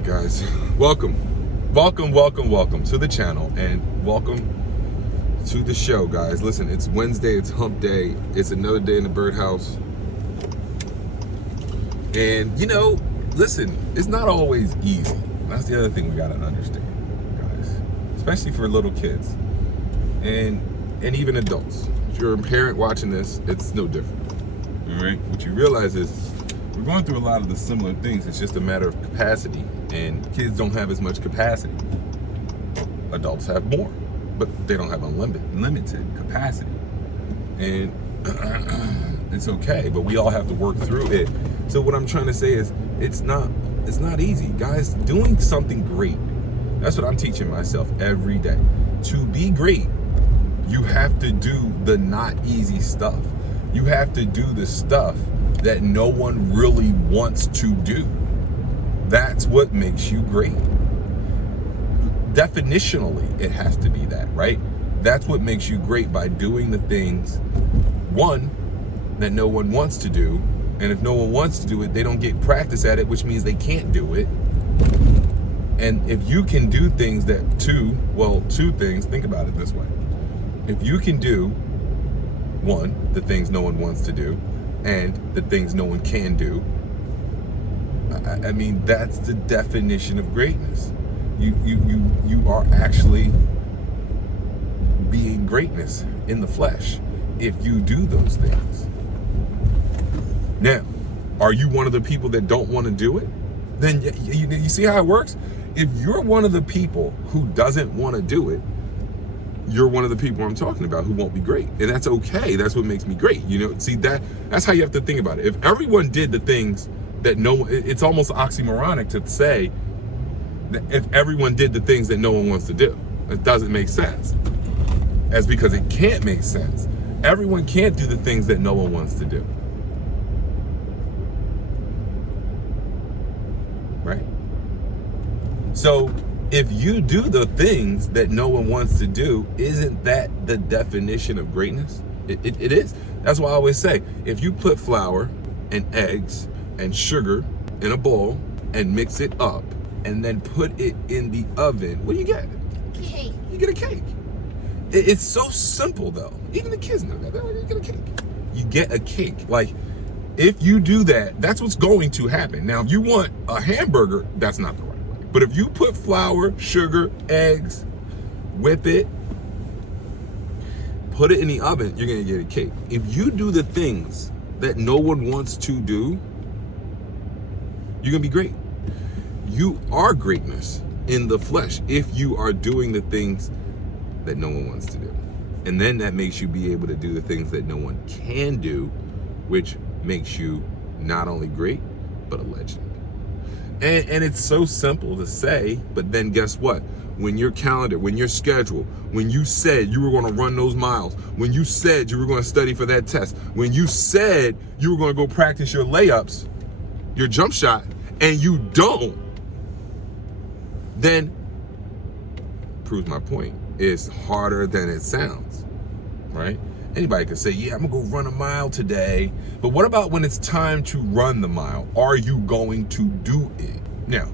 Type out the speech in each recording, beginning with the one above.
right, guys, welcome to the channel, and welcome to the show, guys. Listen, it's Wednesday, it's hump day, it's another day in the birdhouse, and listen, it's not always easy. That's the other thing we gotta understand, guys, especially for little kids and even adults. If you're a parent watching this, it's no different. All right, what you realize is we're going through a lot of the similar things. It's just a matter of capacity, and kids don't have as much capacity. Adults have more, but they don't have limited capacity, and it's okay. But we all have to work through it. So what I'm trying to say is, it's not easy, guys. Doing something great, that's what I'm teaching myself every day. To be great, you have to do the not easy stuff. You have to do the stuff that no one really wants to do. That's what makes you great. Definitionally, it has to be that, right? That's what makes you great, by doing the things, one, that no one wants to do. And if no one wants to do it, they don't get practice at it, which means they can't do it. And if you can do things that two things, think about it this way. If you can do, one, the things no one wants to do, and the things no one can do, I mean, that's the definition of greatness. You are actually being greatness in the flesh if you do those things. Now, are you one of the people that don't want to do it? Then you see how it works? If you're one of the people who doesn't want to do it, you're one of the people I'm talking about who won't be great. And that's okay. That's what makes me great. See, that's how you have to think about it. If everyone did the things that it's almost oxymoronic to say that if everyone did the things that no one wants to do. It doesn't make sense. That's because it can't make sense. Everyone can't do the things that no one wants to do. Right? So if you do the things that no one wants to do, isn't that the definition of greatness? It is. That's why I always say, if you put flour and eggs and sugar in a bowl and mix it up and then put it in the oven, what do you get? Cake. You get a cake. It's so simple, though. Even the kids know that. You get a cake. You get a cake. Like, if you do that, that's what's going to happen. Now, if you want a hamburger, that's not the right way. But if you put flour, sugar, eggs, whip it, put it in the oven, you're gonna get a cake. If you do the things that no one wants to do, you're gonna be great. You are greatness in the flesh if you are doing the things that no one wants to do. And then that makes you be able to do the things that no one can do, which makes you not only great, but a legend. And it's so simple to say, but then guess what? When your calendar, when your schedule, when you said you were going to run those miles, when you said you were going to study for that test, when you said you were going to go practice your layups, your jump shot, and you don't, then proves my point. It's harder than it sounds, right? Anybody can say, yeah, I'm gonna go run a mile today. But what about when it's time to run the mile? Are you going to do it? Now,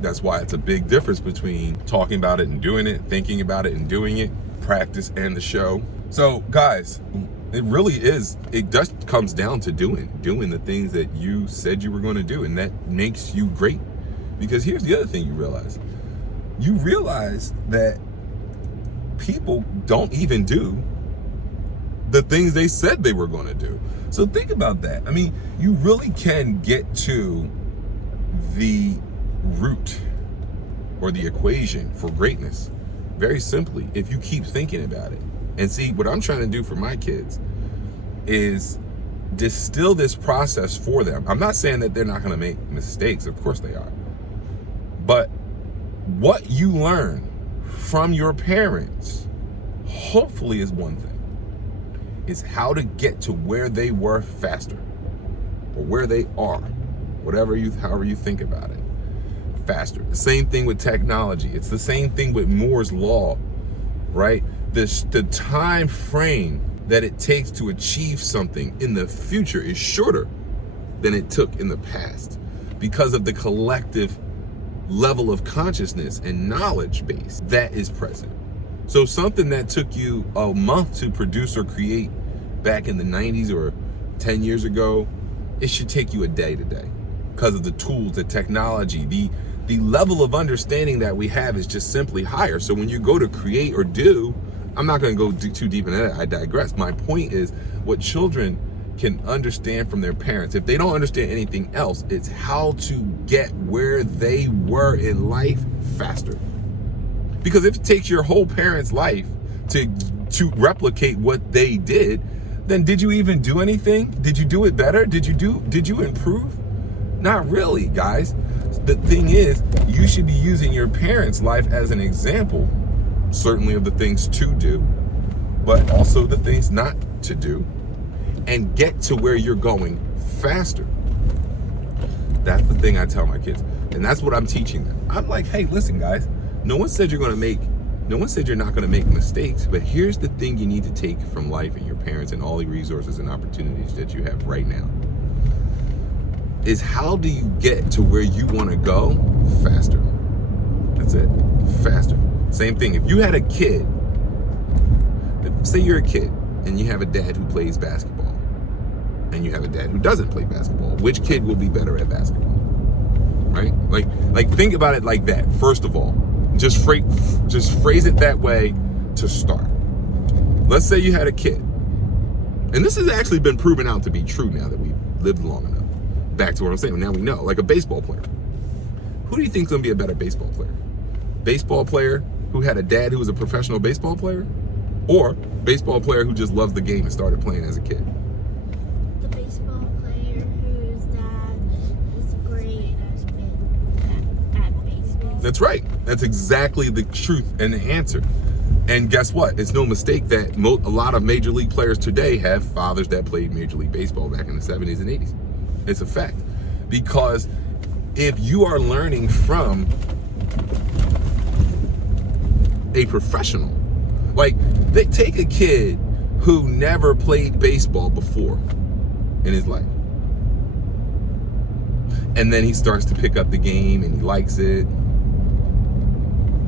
that's why it's a big difference between talking about it and doing it, thinking about it and doing it, practice and the show. So guys, it really is, it just comes down to doing the things that you said you were gonna do, and that makes you great. Because here's the other thing you realize. You realize that people don't even do the things they said they were going to do. So think about that. I mean, you really can get to the root or the equation for greatness very simply if you keep thinking about it. And see, what I'm trying to do for my kids is distill this process for them. I'm not saying that they're not going to make mistakes. Of course they are. But what you learn from your parents, hopefully, is one thing. Is how to get to where they were faster, or where they are, however you think about it, faster. The same thing with technology. It's the same thing with Moore's law, right? The time frame that it takes to achieve something in the future is shorter than it took in the past because of the collective level of consciousness and knowledge base that is present. So something that took you a month to produce or create back in the 90s or 10 years ago, it should take you a day today because of the tools, the technology, the level of understanding that we have is just simply higher. So when you go to create or do, I'm not going to go too deep into that. I digress. My point is what children can understand from their parents. If they don't understand anything else, it's how to get where they were in life faster. Because if it takes your whole parent's life to replicate what they did, then did you even do anything? Did you do it better? Did you improve? Not really, guys. The thing is, you should be using your parents' life as an example, certainly of the things to do, but also the things not to do, and get to where you're going faster. That's the thing I tell my kids, and that's what I'm teaching them. I'm like, hey, listen, guys, no one said you're not gonna make mistakes, but here's the thing you need to take from life and your parents and all the resources and opportunities that you have right now, is how do you get to where you wanna go faster? That's it, faster. Same thing, if you had a kid, say you're a kid and you have a dad who plays basketball and you have a dad who doesn't play basketball, which kid will be better at basketball, right? Like think about it like that, first of all. Just phrase it that way to start. Let's say you had a kid, and this has actually been proven out to be true now that we've lived long enough. Back to what I'm saying, now we know, like a baseball player. Who do you think is gonna be a better baseball player? Baseball player who had a dad who was a professional baseball player, or baseball player who just loves the game and started playing as a kid? The baseball player whose dad is great at baseball. That's right. That's exactly the truth and the answer. And guess what? It's no mistake that a lot of major league players today have fathers that played Major League Baseball back in the 70s and 80s. It's a fact. Because if you are learning from a professional, like they take a kid who never played baseball before in his life, and then he starts to pick up the game and he likes it,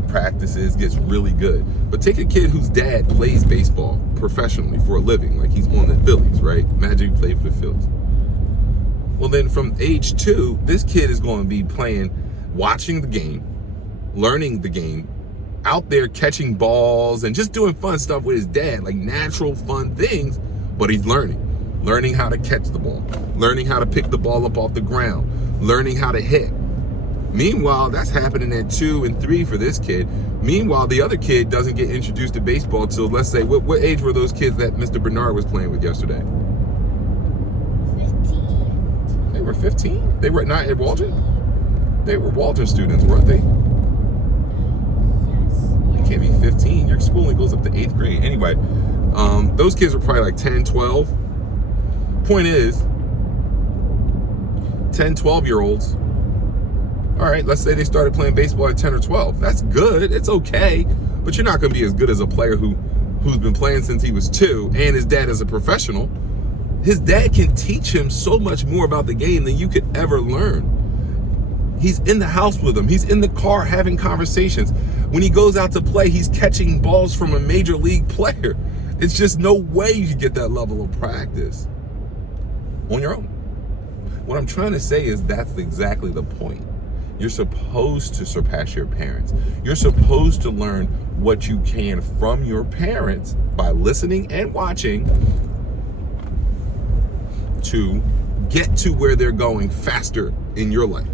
practices, gets really good. But take a kid whose dad plays baseball professionally for a living, like he's on the Phillies, right? Imagine he played for the Phillies. Well, then from age 2, this kid is going to be playing, watching the game, learning the game, out there catching balls and just doing fun stuff with his dad, like natural fun things, but he's learning how to catch the ball, learning how to pick the ball up off the ground, learning how to hit. Meanwhile, that's happening at 2 and 3 for this kid. Meanwhile, the other kid doesn't get introduced to baseball till, let's say, what age were those kids that Mr. Bernard was playing with yesterday? 15. They were 15? They were not at Waldron? They were Waldron students, weren't they? Yes. Can't be 15. Your school only goes up to 8th grade. Anyway, those kids were probably like 10, 12. Point is, 10, 12-year-olds, all right, let's say they started playing baseball at 10 or 12. That's good. It's okay. But you're not going to be as good as a player who's been playing since he was 2 and his dad is a professional. His dad can teach him so much more about the game than you could ever learn. He's in the house with him. He's in the car having conversations. When he goes out to play, he's catching balls from a major league player. It's just no way you can get that level of practice on your own. What I'm trying to say is that's exactly the point. You're supposed to surpass your parents. You're supposed to learn what you can from your parents by listening and watching to get to where they're going faster in your life,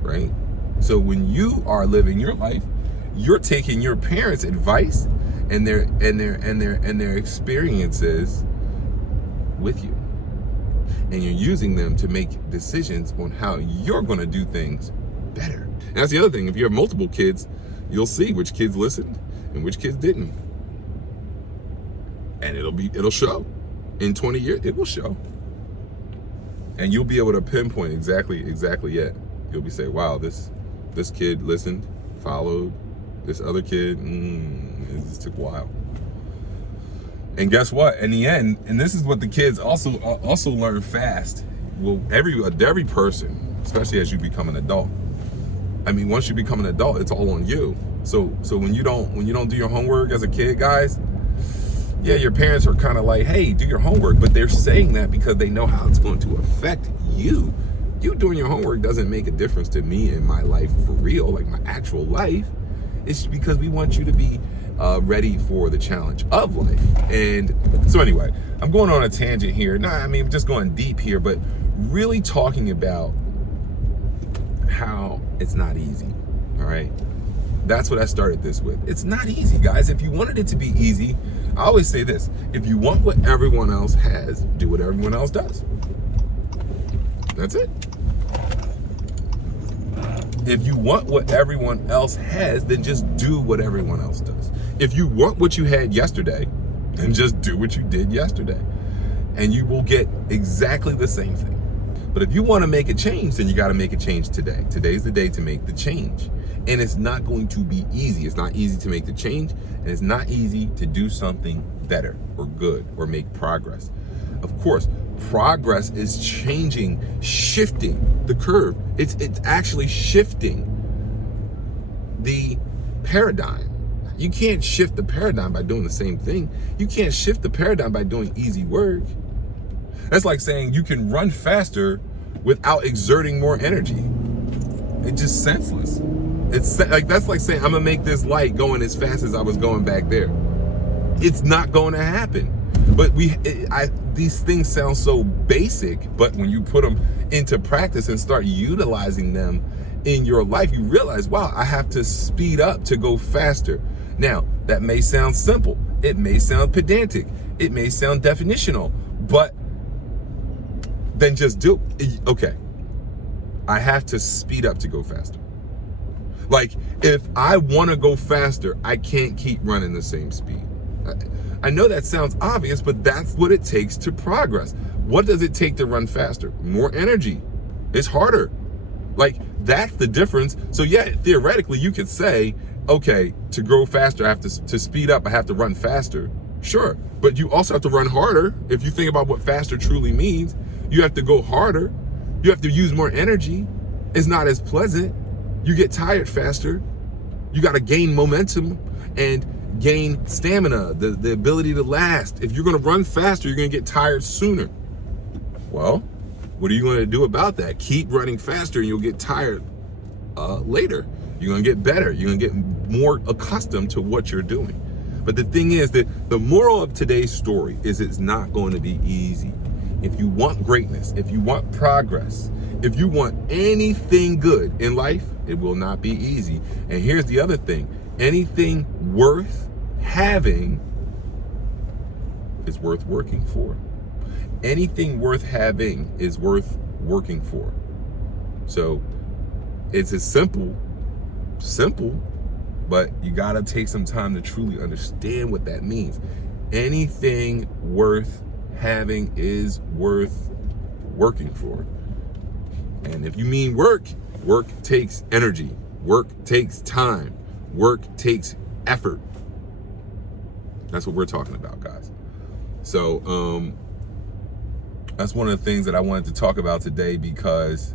right? So when you are living your life, you're taking your parents' advice and their experiences with you. And you're using them to make decisions on how you're going to do things better. And that's the other thing. If you have multiple kids, you'll see which kids listened and which kids didn't. And it'll show. In 20 years, it will show. And you'll be able to pinpoint exactly it. You'll be saying, wow, this kid listened, followed. This other kid, this took a while. And guess what? In the end, and this is what the kids also learn fast. Well, every person, especially as you become an adult, I mean, once you become an adult, it's all on you. So when you don't do your homework as a kid, guys, yeah, your parents are kind of like, hey, do your homework, but they're saying that because they know how it's going to affect you. You doing your homework doesn't make a difference to me in my life for real, like my actual life. It's because we want you to be ready for the challenge of life. And so anyway, I'm going on a tangent here. I'm just going deep here, but really talking about how it's not easy, all right? That's what I started this with. It's not easy, guys. If you wanted it to be easy, I always say this: if you want what everyone else has, do what everyone else does. That's it. If you want what everyone else has, then just do what everyone else does. If you want what you had yesterday, then just do what you did yesterday, and you will get exactly the same thing. But if you want to make a change, then you got to make a change today. Today's the day to make the change. And it's not going to be easy. It's not easy to make the change, and it's not easy to do something better or good or make progress. Of course, progress is changing, shifting the curve. It's actually shifting the paradigm. You can't shift the paradigm by doing the same thing. You can't shift the paradigm by doing easy work. That's like saying you can run faster without exerting more energy. It's just senseless. It's like, that's like saying I'm gonna make this light going as fast as I was going back there. It's not going to happen. But these things sound so basic, but when you put them into practice and start utilizing them in your life, you realize, wow, I have to speed up to go faster. Now, that may sound simple. It may sound pedantic. It may sound definitional, but then just do it. Okay, I have to speed up to go faster. Like, if I want to go faster, I can't keep running the same speed. I know that sounds obvious, but that's what it takes to progress. What does it take to run faster? More energy. It's harder. Like, that's the difference. So yeah, theoretically, you could say, okay, to grow faster, I have to speed up, I have to run faster. Sure, but you also have to run harder. If you think about what faster truly means, you have to go harder. You have to use more energy. It's not as pleasant. You get tired faster. You got to gain momentum and gain stamina, the ability to last. If you're going to run faster, you're going to get tired sooner. Well, what are you going to do about that? Keep running faster and you'll get tired later. You're going to get better. You're going to get more accustomed to what you're doing. But the thing is that the moral of today's story is it's not going to be easy. If you want greatness, if you want progress, if you want anything good in life, it will not be easy. And here's the other thing. Anything worth having is worth working for. Anything worth having is worth working for. So it's as simple, but you gotta take some time to truly understand what that means. Anything worth having is worth working for. And if you mean work takes energy, work takes time, work takes effort. That's what we're talking about, guys. So that's one of the things that I wanted to talk about today, because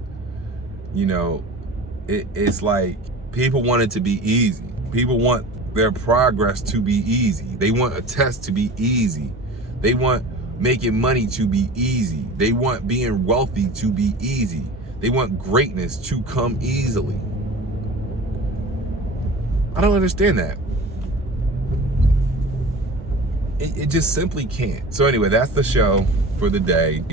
it's like people want it to be easy. People want their progress to be easy. They want a test to be easy. They want making money to be easy. They want being wealthy to be easy. They want greatness to come easily. I don't understand that. It just simply can't. So anyway, that's the show for the day.